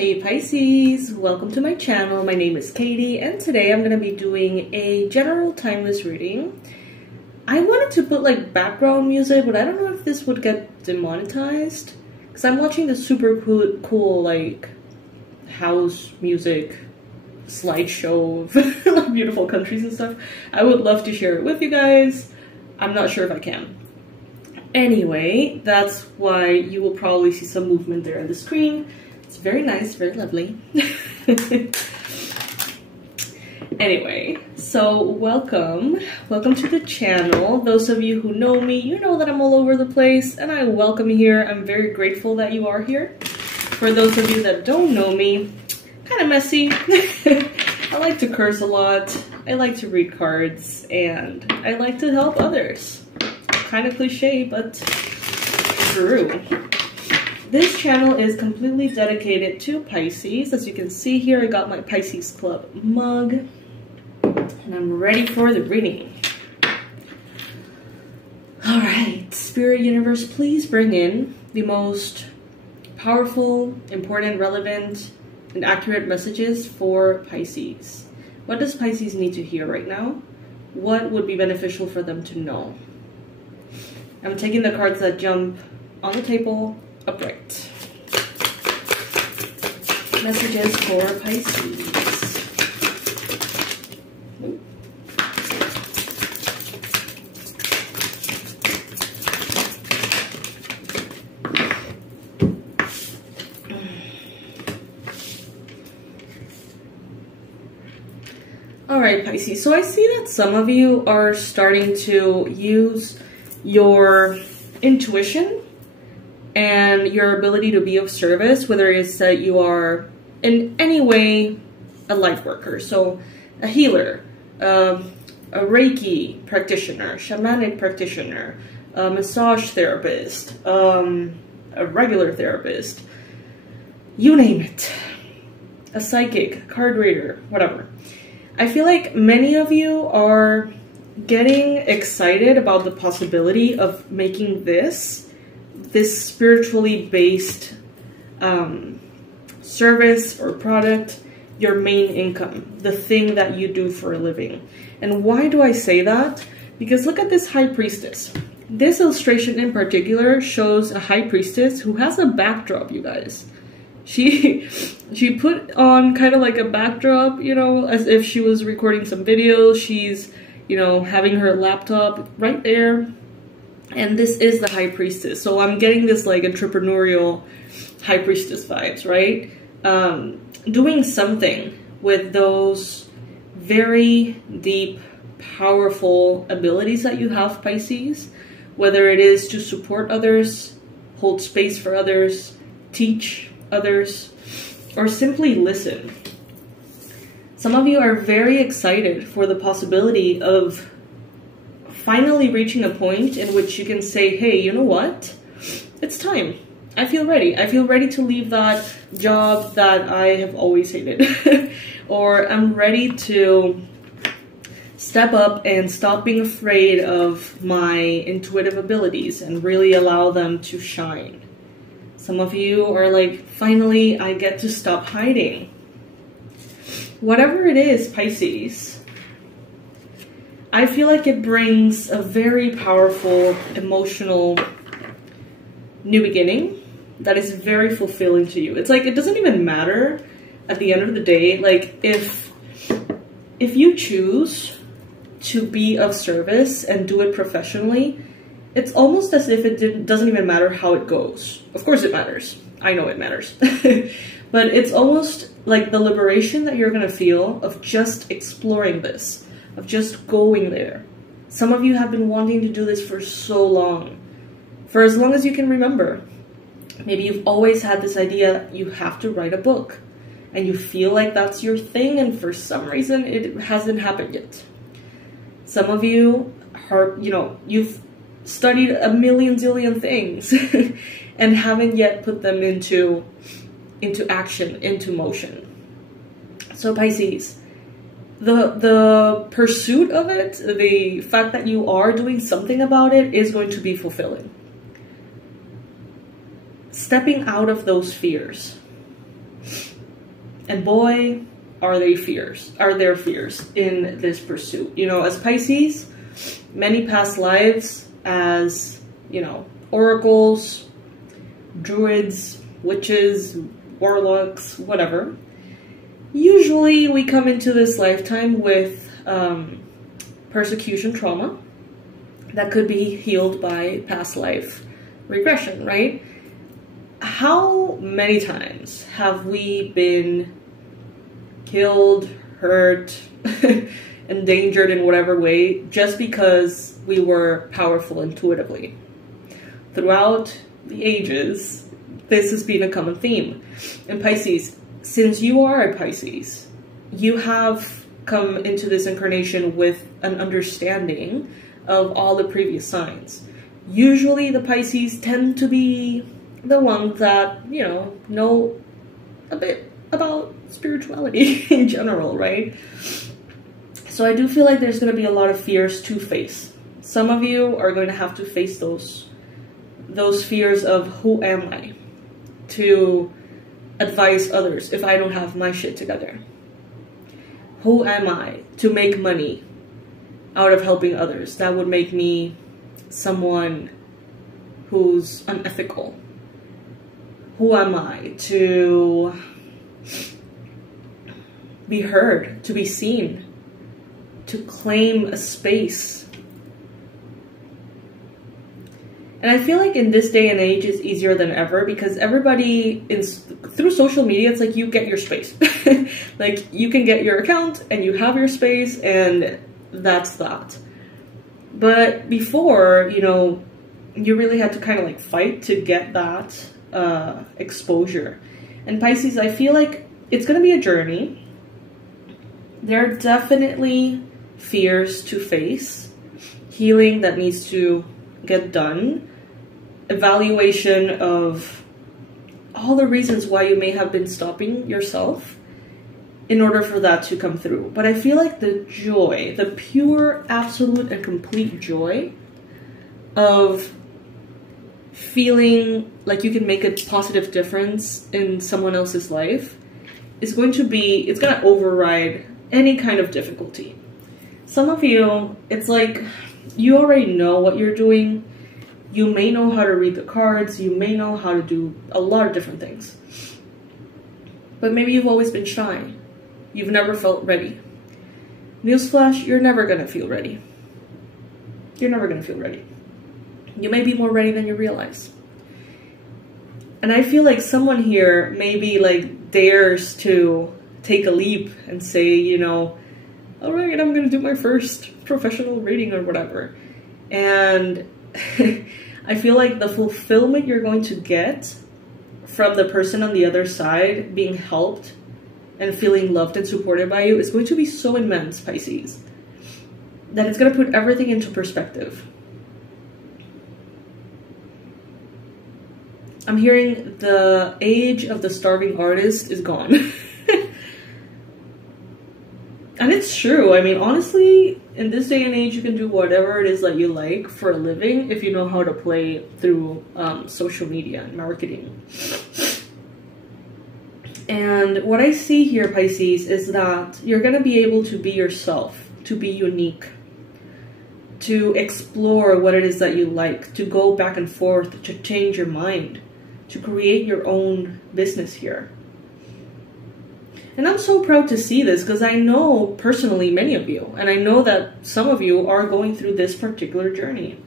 Hey Pisces, welcome to my channel. My name is Katie and today I'm going to be doing a general timeless reading. I wanted to put like background music, but I don't know if this would get demonetized because I'm watching the super cool like house music slideshow of like, beautiful countries and stuff. I would love to share it with you guys. I'm not sure if I can. Anyway, that's why you will probably see some movement there on the screen. It's very nice, very lovely. Anyway, so welcome to the channel. Those of you who know me, you know that I'm all over the place and I welcome you here. I'm very grateful that you are here. For those of you that don't know me, kind of messy. I like to curse a lot. I like to read cards and I like to help others. Kind of cliche, but true. This channel is completely dedicated to Pisces. As you can see here, I got my Pisces Club mug and I'm ready for the reading. All right, Spirit Universe, please bring in the most powerful, important, relevant, and accurate messages for Pisces. What does Pisces need to hear right now? What would be beneficial for them to know? I'm taking the cards that jump on the table upright. Messages for Pisces. Alright, Pisces. So I see that some of you are starting to use your intuition and your ability to be of service, whether it's that you are in any way a light worker, so a healer, a Reiki practitioner, shamanic practitioner, a massage therapist, a regular therapist, you name it, a psychic, card reader, whatever. I feel like many of you are getting excited about the possibility of making this spiritually based service or product your main income, the thing that you do for a living. And why do I say that? Because look at this High Priestess. This illustration in particular shows a High Priestess who has a backdrop, you guys. She put on kind of like a backdrop, you know, as if she was recording some videos. She's, you know, having her laptop right there. And this is the High Priestess. So I'm getting this like entrepreneurial High Priestess vibes, right? Doing something with those very deep, powerful abilities that you have, Pisces. Whether it is to support others, hold space for others, teach others, or simply listen. Some of you are very excited for the possibility of finally reaching a point in which you can say, hey, you know what? It's time. I feel ready. I feel ready to leave that job that I have always hated. Or I'm ready to step up and stop being afraid of my intuitive abilities and really allow them to shine. Some of you are like, finally, I get to stop hiding. Whatever it is, Pisces, I feel like it brings a very powerful, emotional new beginning that is very fulfilling to you. It's like, it doesn't even matter at the end of the day. Like, if you choose to be of service and do it professionally, it's almost as if it doesn't even matter how it goes. Of course it matters. I know it matters. But it's almost like the liberation that you're going to feel of just exploring this, of just going there. Some of you have been wanting to do this for so long. For as long as you can remember. Maybe you've always had this idea you have to write a book. And you feel like that's your thing, and for some reason it hasn't happened yet. Some of you are, you know, you've studied a million zillion things and haven't yet put them into action, into motion. So Pisces, the pursuit of it, the fact that you are doing something about it is going to be fulfilling. stepping out of those fears. And boy, are there fears in this pursuit. You know, as Pisces, many past lives as, you know, oracles, druids, witches, warlocks, whatever. Usually we come into this lifetime with persecution trauma that could be healed by past life regression, right? How many times have we been killed, hurt, endangered in whatever way just because we were powerful intuitively? Throughout the ages, this has been a common theme. And Pisces, since you are a Pisces, you have come into this incarnation with an understanding of all the previous signs. Usually the Pisces tend to be the ones that, you know a bit about spirituality in general, right? So I do feel like there's going to be a lot of fears to face. Some of you are going to have to face those fears of who am I to advise others if I don't have my shit together? Who am I to make money out of helping others? That would make me someone who's unethical. Who am I to be heard, to be seen, to claim a space? And I feel like in this day and age it's easier than ever because everybody through social media, it's like you get your space. Like you can get your account and you have your space and that's that. But before, you know, you really had to kind of like fight to get that exposure. And Pisces, I feel like it's going to be a journey. There are definitely fears to face, healing that needs to get done, evaluation of all the reasons why you may have been stopping yourself in order for that to come through. But I feel like the joy, the pure, absolute, and complete joy of feeling like you can make a positive difference in someone else's life is going to be, it's going to override any kind of difficulty. Some of you, it's like you already know what you're doing. You may know how to read the cards. You may know how to do a lot of different things. But maybe you've always been shy. You've never felt ready. Newsflash, you're never going to feel ready. You're never going to feel ready. You may be more ready than you realize. And I feel like someone here maybe like dares to take a leap and say, you know, all right, I'm going to do my first professional reading or whatever. And I feel like the fulfillment you're going to get from the person on the other side being helped and feeling loved and supported by you is going to be so immense, Pisces, that it's going to put everything into perspective. I'm hearing the age of the starving artist is gone. And it's true. I mean, honestly, in this day and age, you can do whatever it is that you like for a living if you know how to play through social media and marketing. And what I see here, Pisces, is that you're going to be able to be yourself, to be unique, to explore what it is that you like, to go back and forth, to change your mind, to create your own business here. And I'm so proud to see this because I know personally many of you, and I know that some of you are going through this particular journey.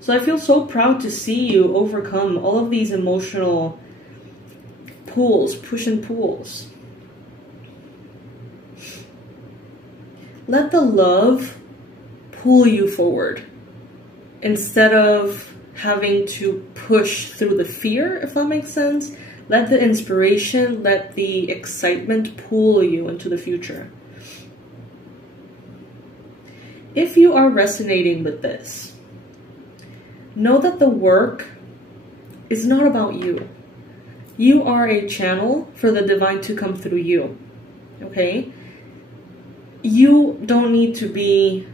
So I feel so proud to see you overcome all of these emotional pulls, push and pulls. Let the love pull you forward instead of having to push through the fear, if that makes sense. Let the inspiration, let the excitement pull you into the future. If you are resonating with this, know that the work is not about you. You are a channel for the divine to come through you, okay? You don't need to be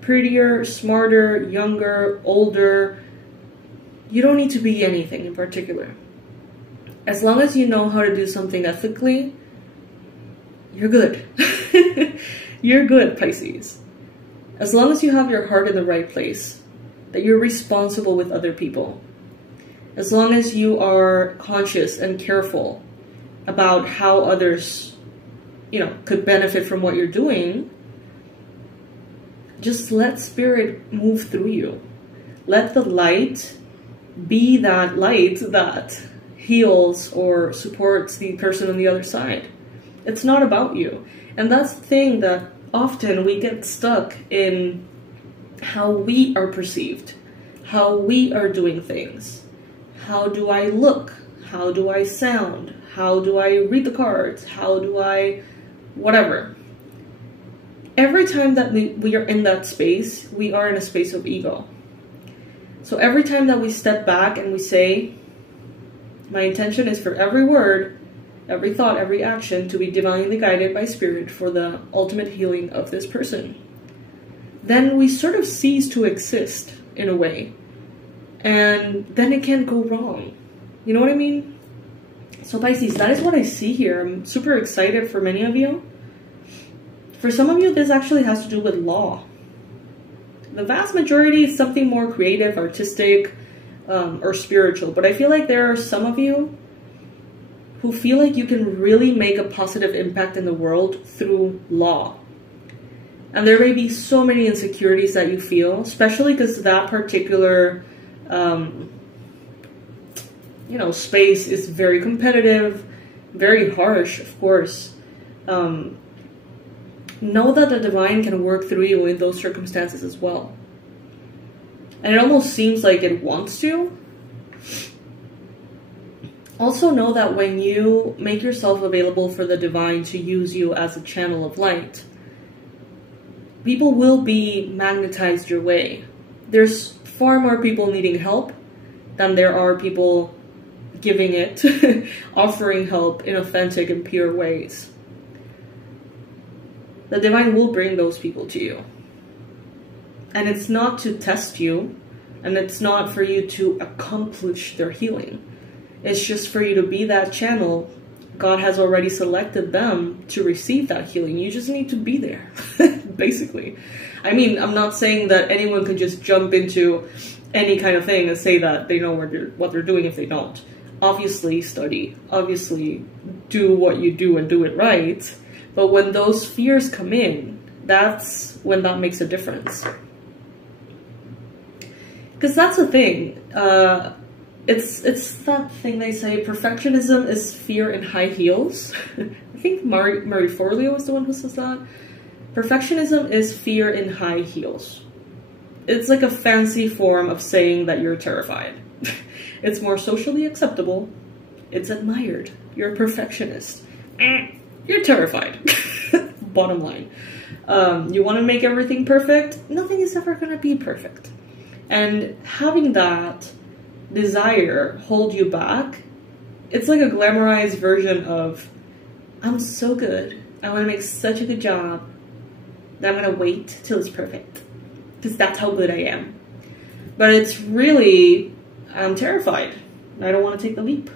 prettier, smarter, younger, older. You don't need to be anything in particular. As long as you know how to do something ethically, you're good. You're good, Pisces. As long as you have your heart in the right place, that you're responsible with other people, as long as you are conscious and careful about how others, could benefit from what you're doing, just let spirit move through you. Let the light be that light that heals or supports the person on the other side. It's not about you. And that's the thing, that often we get stuck in how we are perceived, how we are doing things. How do I look? How do I sound? How do I read the cards? How do I whatever? Every time that we are in that space, we are in a space of ego. So every time that we step back and we say, my intention is for every word, every thought, every action to be divinely guided by spirit for the ultimate healing of this person, then we sort of cease to exist in a way. And then it can't go wrong. You know what I mean? So Pisces, that is what I see here. I'm super excited for many of you. For some of you, this actually has to do with law. The vast majority is something more creative, artistic, or spiritual. But I feel like there are some of you who feel like you can really make a positive impact in the world through law. And there may be so many insecurities that you feel, especially because that particular space is very competitive, very harsh, of course. Know that the divine can work through you in those circumstances as well. And it almost seems like it wants to. Also know that when you make yourself available for the divine to use you as a channel of light, people will be magnetized your way. There's far more people needing help than there are people giving it, offering help in authentic and pure ways. The divine will bring those people to you. And it's not to test you, and it's not for you to accomplish their healing. It's just for you to be that channel. God has already selected them to receive that healing. You just need to be there, basically. I mean, I'm not saying that anyone can just jump into any kind of thing and say that they know what they're doing if they don't. Obviously, study. Obviously, do what you do and do it right. But when those fears come in, that's when that makes a difference. Because that's the thing. It's that thing they say, perfectionism is fear in high heels. I think Marie Forleo is the one who says that. Perfectionism is fear in high heels. It's like a fancy form of saying that you're terrified. It's more socially acceptable. It's admired. You're a perfectionist. You're terrified. Bottom line. You want to make everything perfect? Nothing is ever going to be perfect. And having that desire hold you back, it's like a glamorized version of, I'm so good. I want to make such a good job that I'm going to wait till it's perfect. Because that's how good I am. But it's really, I'm terrified. I don't want to take the leap.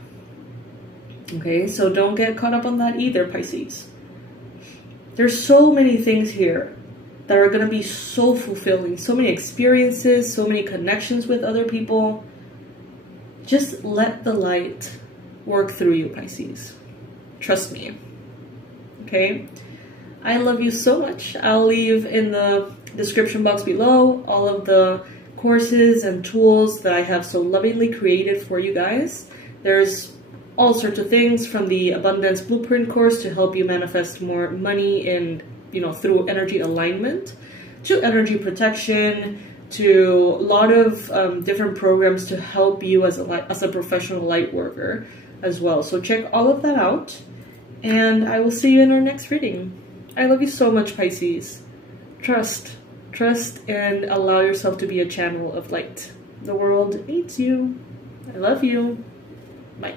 Okay, so don't get caught up on that either, Pisces. There's so many things here that are going to be so fulfilling. So many experiences, so many connections with other people. Just let the light work through you, Pisces. Trust me. Okay? I love you so much. I'll leave in the description box below all of the courses and tools that I have so lovingly created for you guys. There's all sorts of things, from the Abundance Blueprint course to help you manifest more money and, through energy alignment, to energy protection, to a lot of different programs to help you as a professional light worker as well. So check all of that out, and I will see you in our next reading. I love you so much, Pisces. Trust, and allow yourself to be a channel of light. The world needs you. I love you. Bye.